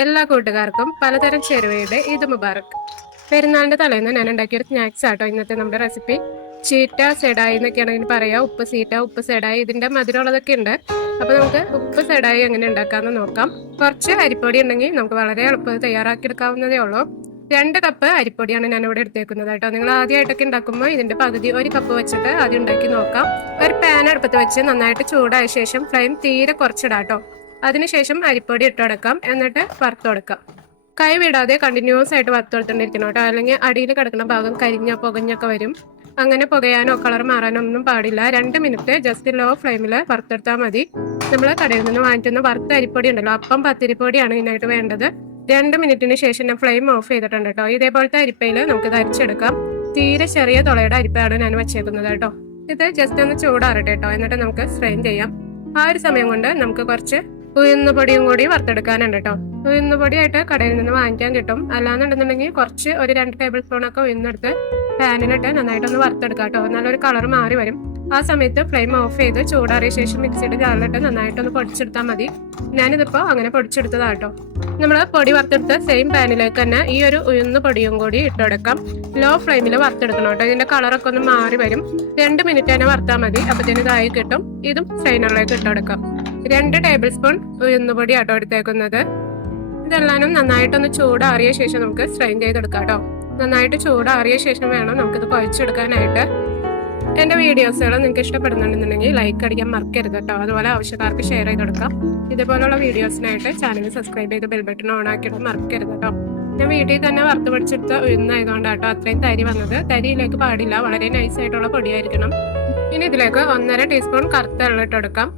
എല്ലാ കൂട്ടുകാർക്കും പലതരം ചേരുവയുടെ ഈദ് മുബാറക്. പെരുന്നാളിന്റെ തലേന്ന് ഞാൻ ഉണ്ടാക്കിയ ഒരു സ്നാക്സ് ആട്ടോ ഇന്നത്തെ നമ്മുടെ റെസിപ്പി. ചീറ്റ സെഡായി എന്നൊക്കെയാണ് ഇതിന് പറയാ. ഉപ്പ് സീറ്റ, ഉപ്പ് സെഡായി, ഇതിന്റെ മധുരമുള്ളതൊക്കെ ഉണ്ട്. അപ്പൊ നമുക്ക് ഉപ്പ് സെഡായി എങ്ങനെ ഉണ്ടാക്കാമെന്ന് നോക്കാം. കുറച്ച് അരിപ്പൊടി ഉണ്ടെങ്കിൽ നമുക്ക് വളരെ എളുപ്പത്തിൽ തയ്യാറാക്കി എടുക്കാവുന്നതേ ഉള്ളൂ. 2 കപ്പ് അരിപ്പൊടിയാണ് ഞാൻ ഇവിടെ എടുത്തേക്കുന്നത് കേട്ടോ. നിങ്ങൾ ആദ്യമായിട്ടൊക്കെ ഉണ്ടാക്കുമ്പോൾ ഇതിന്റെ പകുതി 1 കപ്പ് വെച്ചിട്ട് ആദ്യം ഉണ്ടാക്കി നോക്കാം. ഒരു പാൻ അടുപ്പത്ത് വെച്ച് നന്നായിട്ട് ചൂടായ ശേഷം ഫ്ലെയിം തീരെ കുറച്ചിടാട്ടോ. അതിനുശേഷം അരിപ്പൊടി ഇട്ടുകൊടുക്കാം. എന്നിട്ട് വറുത്തെടുക്കാം. കൈ വിടാതെ കണ്ടിന്യൂസ് ആയിട്ട് വറുത്തെടുത്തോണ്ടിരിക്കണം കേട്ടോ. അല്ലെങ്കിൽ അടിയിൽ കിടക്കുന്ന ഭാഗം പുകഞ്ഞൊക്കെ വരും. അങ്ങനെ പുകയാനോ കളർ മാറാനോ ഒന്നും പാടില്ല. 2 മിനിറ്റ് ജസ്റ്റ് ലോ ഫ്ലെയിമിൽ വറുത്തെടുത്താൽ മതി. നമ്മൾ കടയിൽ നിന്ന് വാങ്ങിക്കുന്ന വറുത്ത അരിപ്പൊടി ഉണ്ടല്ലോ, അപ്പം പത്തിരിപ്പൊടിയാണ് ഇതിനായിട്ട് വേണ്ടത്. 2 മിനിറ്റിന് ശേഷം ഞാൻ ഫ്ലെയിം ഓഫ് ചെയ്തിട്ടുണ്ട് കേട്ടോ. ഇതേപോലത്തെ അരിപ്പയിൽ നമുക്ക് ഇത് അരിച്ചെടുക്കാം. തീരെ ചെറിയ തുളയുടെ അരിപ്പയാണ് ഞാൻ വെച്ചേക്കുന്നത് കേട്ടോ. ഇത് ജസ്റ്റ് ഒന്ന് ചൂടാറട്ടെ കേട്ടോ. എന്നിട്ട് നമുക്ക് സ്ട്രെയിൻ ചെയ്യാം. ആ ഒരു സമയം കൊണ്ട് നമുക്ക് കുറച്ച് ഉഴുന്നുപൊടിയും കൂടി വറുത്തെടുക്കാനുണ്ട് കേട്ടോ. ഉഴുന്നുപൊടിയായിട്ട് കടയിൽ നിന്ന് വാങ്ങിക്കാൻ കിട്ടും. അല്ലാന്നുണ്ടെന്നുണ്ടെങ്കിൽ കുറച്ച് ഒരു 2 ടേബിൾ സ്പൂണൊക്കെ ഉഴുന്നെടുത്ത് പാനിലിട്ട് നന്നായിട്ടൊന്ന് വറുത്തെടുക്കാം കേട്ടോ. നല്ലൊരു കളർ മാറി വരും. ആ സമയത്ത് ഫ്ലെയിം ഓഫ് ചെയ്ത് ചൂടാറിയ ശേഷം മിക്സിയുടെ ജാറിലിട്ട് നന്നായിട്ടൊന്ന് പൊടിച്ചെടുത്താൽ മതി. ഞാനിതിപ്പോൾ അങ്ങനെ പൊടിച്ചെടുത്തതാട്ടോ. നമ്മൾ പൊടി വറുത്തെടുത്ത് സെയിം പാനിലേക്ക് തന്നെ ഈ ഒരു ഉഴുന്ന് പൊടിയും കൂടി ഇട്ടെടുക്കാം. ലോ ഫ്ലെയിമിൽ വറുത്തെടുക്കണം കേട്ടോ. ഇതിന്റെ കളറൊക്കെ ഒന്ന് മാറി വരും. 2 മിനിറ്റ് തന്നെ വറുത്താൽ മതി. അപ്പത്തേന് ഇതായി കിട്ടും. ഇതും സ്ട്രെയിനറിലേക്ക് ഇട്ടെടുക്കാം. 2 ടേബിൾ സ്പൂൺ ഉഴുന്നുപൊടി ആട്ടോ എടുത്തേക്കുന്നത്. ഇതെല്ലാനും നന്നായിട്ടൊന്ന് ചൂടാറിയ ശേഷം നമുക്ക് സ്ട്രെയിൻ ചെയ്തെടുക്കാം കേട്ടോ. നന്നായിട്ട് ചൂടാറിയ ശേഷം വേണം നമുക്കിത് കുഴച്ചെടുക്കാനായിട്ട്. എൻ്റെ വീഡിയോസുകൾ നിങ്ങൾക്ക് ഇഷ്ടപ്പെടുന്നുണ്ടെന്നുണ്ടെങ്കിൽ ലൈക്ക് അടിക്കാൻ മറക്കരുത് കേട്ടോ. അതുപോലെ ആവശ്യക്കാർക്ക് ഷെയർ ചെയ്ത് കൊടുക്കാം. ഇതുപോലുള്ള വീഡിയോസിനായിട്ട് ചാനൽ സബ്സ്ക്രൈബ് ചെയ്ത് ബെൽ ബട്ടൺ ഓൺ ആക്കിയിട്ട് മറക്കരുത് കേട്ടോ. ഞാൻ വീട്ടിൽ തന്നെ വറുത്ത് പൊടിച്ചെടുത്ത ഉഴുന്നായതുകൊണ്ടാട്ടോ അത്രയും തരി വന്നത്. തരിയിലേക്ക് പാടില്ല, വളരെ നൈസ് ആയിട്ടുള്ള പൊടിയായിരിക്കണം. ഇനി ഇതിലേക്ക് 1.5 ടീസ്പൂൺ കറുത്ത എള്ള് ഇട്ടെടുക്കാം.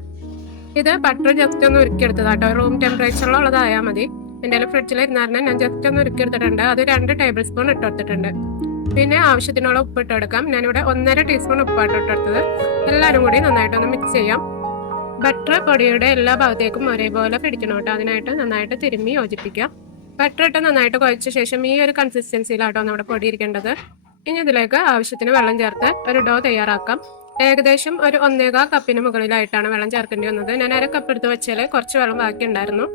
ഇത് ബട്ടർ ജസ്റ്റ് ഒന്ന് ഉരുക്കിയെടുത്തതാട്ടോ. റൂം ടെമ്പറേച്ചറിലുള്ളതായാൽ മതി. എൻ്റെ ഫ്രിഡ്ജിൽ ഇരുന്നാറിന് ഞാൻ ജസ്റ്റ് ഒന്ന് ഉരുക്കിയെടുത്തിട്ടുണ്ട്. അത് 2 ടേബിൾ സ്പൂൺ ഇട്ടെടുത്തിട്ടുണ്ട്. പിന്നെ ആവശ്യത്തിനുള്ള ഉപ്പ് ഇട്ടെടുക്കാം. ഞാനിവിടെ 1.5 ടീസ്പൂൺ ഉപ്പായിട്ട് ഇട്ടെടുത്തത്. എല്ലാവരും കൂടി നന്നായിട്ടൊന്ന് മിക്സ് ചെയ്യാം. ബട്ടർ പൊടിയുടെ എല്ലാ ഭാഗത്തേക്കും ഒരേപോലെ പിടിക്കണം കേട്ടോ. അതിനായിട്ട് നന്നായിട്ട് തിരുമ്മി യോജിപ്പിക്കാം. ബട്ടർ ഇട്ട് നന്നായിട്ട് കുഴച്ച ശേഷം ഈ ഒരു കൺസിസ്റ്റൻസിയിലാട്ടോ നമ്മുടെ പൊടി ഇരിക്കേണ്ടത്. ഇനി ഇതിലേക്ക് ആവശ്യത്തിന് വെള്ളം ചേർത്ത് ഒരു ഡോ തയ്യാറാക്കാം. ഏകദേശം ഒരു 1.25 കപ്പിന് മുകളിലായിട്ടാണ് വെള്ളം ചേർക്കേണ്ടി വന്നത്. ഞാൻ 1 കപ്പ് എടുത്ത് വെച്ചാൽ കുറച്ച് വെള്ളം ബാക്കി ഉണ്ടായിരുന്നു.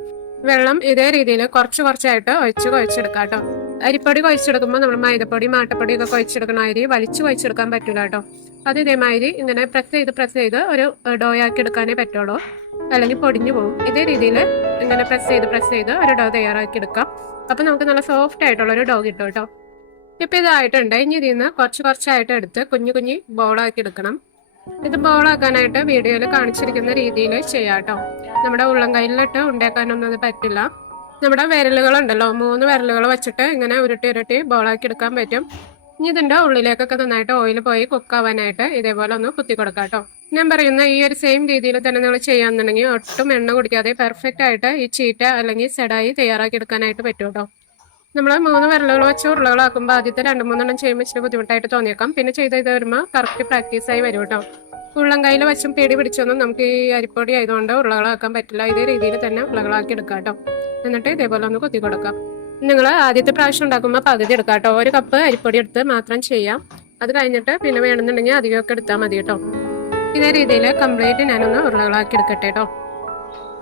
വെള്ളം ഇതേ രീതിയിൽ കുറച്ചായിട്ട് കുഴച്ചെടുക്കാം കേട്ടോ. അരിപ്പൊടി കുഴച്ചെടുക്കുമ്പോൾ നമ്മൾ മൈദപ്പൊടി, മാട്ടപ്പൊടി ഒക്കെ കുഴച്ചെടുക്കണ അരി വലിച്ചു കുഴച്ചെടുക്കാൻ പറ്റില്ല കേട്ടോ. അത് ഇതേമാതിരി ഇങ്ങനെ പ്രസ് ചെയ്ത് ഒരു ഡോ ആക്കി എടുക്കാനേ പറ്റുള്ളൂ. അല്ലെങ്കിൽ പൊടിഞ്ഞു പോകും. ഇതേ രീതിയിൽ ഇങ്ങനെ പ്രസ് ചെയ്ത് ഒരു ഡോ തയ്യാറാക്കി എടുക്കാം. അപ്പം നമുക്ക് നല്ല സോഫ്റ്റ് ആയിട്ടുള്ള ഒരു ഡോ കിട്ടും കേട്ടോ. ഇപ്പം ഇതായിട്ടുണ്ട്. ഇനി ഇതിൽ നിന്ന് കുറച്ചായിട്ട് എടുത്ത് കുഞ്ഞു ബോളാക്കി എടുക്കണം. ഇത് ബോളാക്കാനായിട്ട് വീഡിയോയിൽ കാണിച്ചിരിക്കുന്ന രീതിയിൽ ചെയ്യാം കേട്ടോ. നമ്മുടെ ഉള്ളം കയ്യിലിട്ട് ഉണ്ടാക്കാനൊന്നും അത് പറ്റില്ല. നമ്മുടെ വിരലുകളുണ്ടല്ലോ, 3 വിരലുകൾ വെച്ചിട്ട് ഇങ്ങനെ ഉരുട്ടി ബോളാക്കി എടുക്കാൻ പറ്റും. ഇനി ഇതിൻ്റെ ഉള്ളിലേക്കൊക്കെ നന്നായിട്ട് ഓയിൽ പോയി കുക്കാവാനായിട്ട് ഇതേപോലെ ഒന്ന് കുത്തി കൊടുക്കാം കേട്ടോ. ഞാൻ പറയുന്ന ഈ ഒരു സെയിം രീതിയിൽ തന്നെ നിങ്ങൾ ചെയ്യാന്നുണ്ടെങ്കിൽ ഒട്ടും എണ്ണ കുടിക്കാതെ പെർഫെക്റ്റ് ആയിട്ട് ഈ ചീറ്റ അല്ലെങ്കിൽ സെഡായി തയ്യാറാക്കി എടുക്കാനായിട്ട് പറ്റും കേട്ടോ. നമ്മൾ 3 വിരലുകൾ വെച്ച് ഉരുളകളാക്കുമ്പോൾ ആദ്യത്തെ 2-3 ചെയ്യുമ്പോൾ ഇച്ചിരി ബുദ്ധിമുട്ടായിട്ട് തോന്നിയേക്കാം. പിന്നെ ചെയ്ത് വരുമ്പോൾ കറക്റ്റ് പ്രാക്ടീസായി വരും കേട്ടോ. ഉള്ളം കയ്യിൽ വെച്ചും പേടി പിടിച്ചൊന്നും നമുക്ക് ഈ അരിപ്പൊടി ആയതുകൊണ്ട് ഉരുളകളാക്കാൻ പറ്റില്ല. ഇതേ രീതിയിൽ തന്നെ ഉരുളകളാക്കി എടുക്കാം കേട്ടോ. എന്നിട്ട് ഇതേപോലെ ഒന്ന് കുത്തി കൊടുക്കാം. നിങ്ങൾ ആദ്യത്തെ പ്രാവശ്യം ഉണ്ടാക്കുമ്പോൾ പകുതി എടുക്കാം കേട്ടോ. 1 കപ്പ് അരിപ്പൊടി എടുത്ത് മാത്രം ചെയ്യാം. അത് കഴിഞ്ഞിട്ട് പിന്നെ വേണമെന്നുണ്ടെങ്കിൽ അധികമൊക്കെ എടുത്താൽ മതി കേട്ടോ. ഇതേ രീതിയിൽ കംപ്ലീറ്റ് ഞാനൊന്ന് ഉരുളകളാക്കി എടുക്കട്ടെ കേട്ടോ.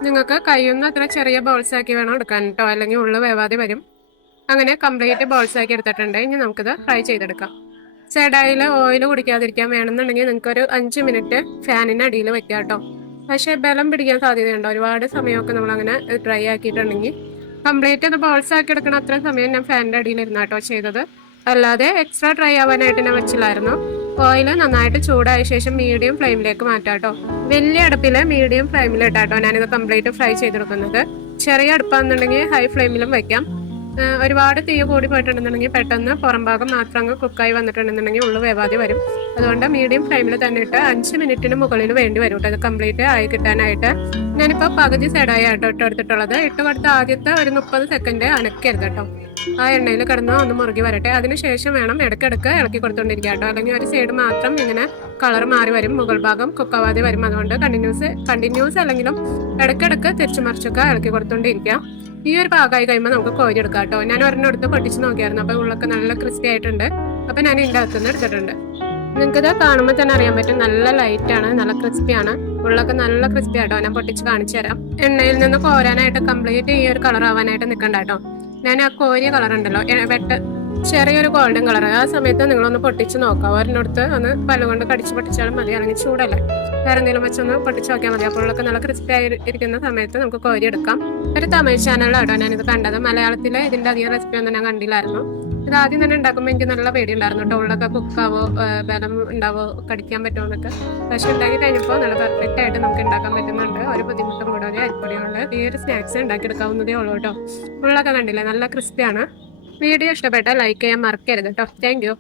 നിങ്ങൾക്ക് കഴിയുന്ന അത്ര ചെറിയ ബോൾസ് ആക്കി വേണം എടുക്കാൻ കേട്ടോ. അല്ലെങ്കിൽ ഉള്ളു വേവാതെ വരും. അങ്ങനെ കംപ്ലീറ്റ് ബോൾസ് ആക്കി എടുത്തിട്ടുണ്ട്. ഇനി നമുക്കിത് ഫ്രൈ ചെയ്തെടുക്കാം. സൈഡായിൽ ഓയിൽ കുടിക്കാതിരിക്കാൻ വേണമെന്നുണ്ടെങ്കിൽ നിങ്ങൾക്കൊരു 5 മിനിറ്റ് ഫാനിന് അടിയിൽ വെക്കാം കേട്ടോ. പക്ഷേ ബലം പിടിക്കാൻ സാധ്യതയുണ്ടോ. ഒരുപാട് സമയമൊക്കെ നമ്മളങ്ങനെ ഡ്രൈ ആക്കിയിട്ടുണ്ടെങ്കിൽ കംപ്ലീറ്റ് അത് ബോൾസ് ആക്കി എടുക്കണം. അത്രയും സമയം ഞാൻ ഫാനിൻ്റെ അടിയിൽ ഇരുന്നാട്ടോ ചെയ്തത്. അല്ലാതെ എക്സ്ട്രാ ഡ്രൈ ആവാനായിട്ട് ഞാൻ വെച്ചില്ലായിരുന്നു. ഓയിൽ നന്നായിട്ട് ചൂടായ ശേഷം മീഡിയം ഫ്ലെയിമിലേക്ക് മാറ്റാം കേട്ടോ. വലിയ അടുപ്പിൽ മീഡിയം ഫ്ലെയിമിലിട്ടാട്ടോ ഞാനിത് കംപ്ലീറ്റ് ഫ്രൈ ചെയ്തെടുക്കുന്നത്. ചെറിയ അടുപ്പാണെന്നുണ്ടെങ്കിൽ ഹൈ ഫ്ലെയിമിലും വയ്ക്കാം. ഒരുപാട് തീ കൂടി പോയിട്ടുണ്ടെന്നുണ്ടെങ്കിൽ പെട്ടെന്ന് പുറം ഭാഗം മാത്രം അങ്ങ് കുക്കായി വന്നിട്ടുണ്ടെന്നുണ്ടെങ്കിൽ ഉള്ളു വേവാതെ വരും. അതുകൊണ്ട് മീഡിയം ഫ്ലെയിമിൽ തന്നെ ഇട്ട് 5 മിനിറ്റിന് മുകളിൽ വേണ്ടി വരും കേട്ടോ ഇത് കംപ്ലീറ്റ് ആയി കിട്ടാനായിട്ട്. ഞാനിപ്പോൾ പകുതി സൈഡായി ആട്ടോ ഇട്ടെടുത്തിട്ടുള്ളത്. ഇട്ട് കൊടുത്ത ആദ്യത്തെ ഒരു 30 സെക്കൻഡ് അനക്കരുത് കേട്ടോ. ആ എണ്ണയിൽ കിടന്ന് ഒന്ന് മുറുകി വരട്ടെ. അതിനുശേഷം വേണം ഇടയ്ക്കിടയ്ക്ക് ഇളക്കി കൊടുത്തോണ്ടിരിക്കുക കേട്ടോ. അല്ലെങ്കിൽ ഒരു സൈഡ് മാത്രം ഇങ്ങനെ കളർ മാറി വരും, മുകൾ ഭാഗം കുക്കാവാതെ വരും. അതുകൊണ്ട് കണ്ടിന്യൂസ് അല്ലെങ്കിലും ഇടയ്ക്കിടയ്ക്ക് തിരിച്ചു മറിച്ചൊക്കെ ഇളക്കി കൊടുത്തോണ്ടിരിക്കാം. ഈ ഒരു പാകമായി കഴിയുമ്പോൾ നമുക്ക് കോരിയെടുക്കാം കേട്ടോ. ഞാൻ ഒരെണ്ണം എടുത്ത് പൊട്ടിച്ച് നോക്കിയായിരുന്നു. അപ്പോൾ ഉള്ളൊക്കെ നല്ല ക്രിസ്പി ആയിട്ടുണ്ട്. അപ്പം ഞാൻ ഇതിൻ്റെ അകത്തുനിന്ന് എടുത്തിട്ടുണ്ട്. നിങ്ങൾക്കിത് കാണുമ്പോൾ തന്നെ അറിയാൻ പറ്റും. നല്ല ലൈറ്റാണ്, നല്ല ക്രിസ്പിയാണ്. ഉള്ളൊക്കെ നല്ല ക്രിസ്പി ആട്ടോ. ഞാൻ പൊട്ടിച്ച് കാണിച്ചു തരാം. എണ്ണയിൽ നിന്ന് കോരാനായിട്ട് കംപ്ലീറ്റ് ഈ ഒരു കളർ ആവാനായിട്ട് നിൽക്കണ്ട കേട്ടോ. ഞാൻ ആ കോരിയ കളർ ഉണ്ടല്ലോ, ചെറിയൊരു ഗോൾഡൻ കളർ, ആ സമയത്ത് നിങ്ങളൊന്ന് പൊട്ടിച്ച് നോക്കാം. ഒരെണ്ണടുത്ത് ഒന്ന് പല്ലുകൊണ്ട് കടിച്ച് പൊട്ടിച്ചാലും മതി, അല്ലെങ്കിൽ ചൂടല്ലേ വേറെ എന്തെങ്കിലും വെച്ചൊന്ന് പൊട്ടിച്ച് നോക്കിയാൽ മതി. അപ്പോഴൊക്കെ നല്ല ക്രിസ്പി ആയി ഇരിക്കുന്ന സമയത്ത് നമുക്ക് കോരി എടുക്കാം. ഒരു തമിഴ് ചാനലിലാട്ടോ ഞാനിത് കണ്ടത്. മലയാളത്തിൽ ഇതിൻ്റെ അധികം റെസിപ്പി ഒന്നും ഞാൻ കണ്ടില്ലായിരുന്നു. ഇത് ആദ്യം തന്നെ ഉണ്ടാക്കുമ്പോൾ എനിക്ക് നല്ല പേടി ഉണ്ടായിരുന്നു കേട്ടോ, ഉള്ളൊക്കെ കുക്കാവോ, ബലം ഉണ്ടാവോ, കടിക്കാൻ പറ്റുമോ എന്നൊക്കെ. പക്ഷെ ഉണ്ടാക്കി കഴിഞ്ഞപ്പോൾ നല്ല പെർഫെക്റ്റ് ആയിട്ട് നമുക്ക് ഉണ്ടാക്കാൻ പറ്റുന്നുണ്ട്. ഒരു ബുദ്ധിമുട്ടും കൂടാതെ അരിപ്പൊടിയുള്ള ഈ ഒരു സ്നാക്സ് ഉണ്ടാക്കിയെടുക്കാവുന്നതേ ഉള്ളൂ കേട്ടോ. ഉള്ളൊക്കെ കണ്ടില്ലേ, നല്ല ക്രിസ്പിയാണ്. വീഡിയോ ഇഷ്ടപ്പെട്ടാൽ ലൈക്ക് ചെയ്യാൻ മറക്കരുത് കേട്ടോ. Thank you.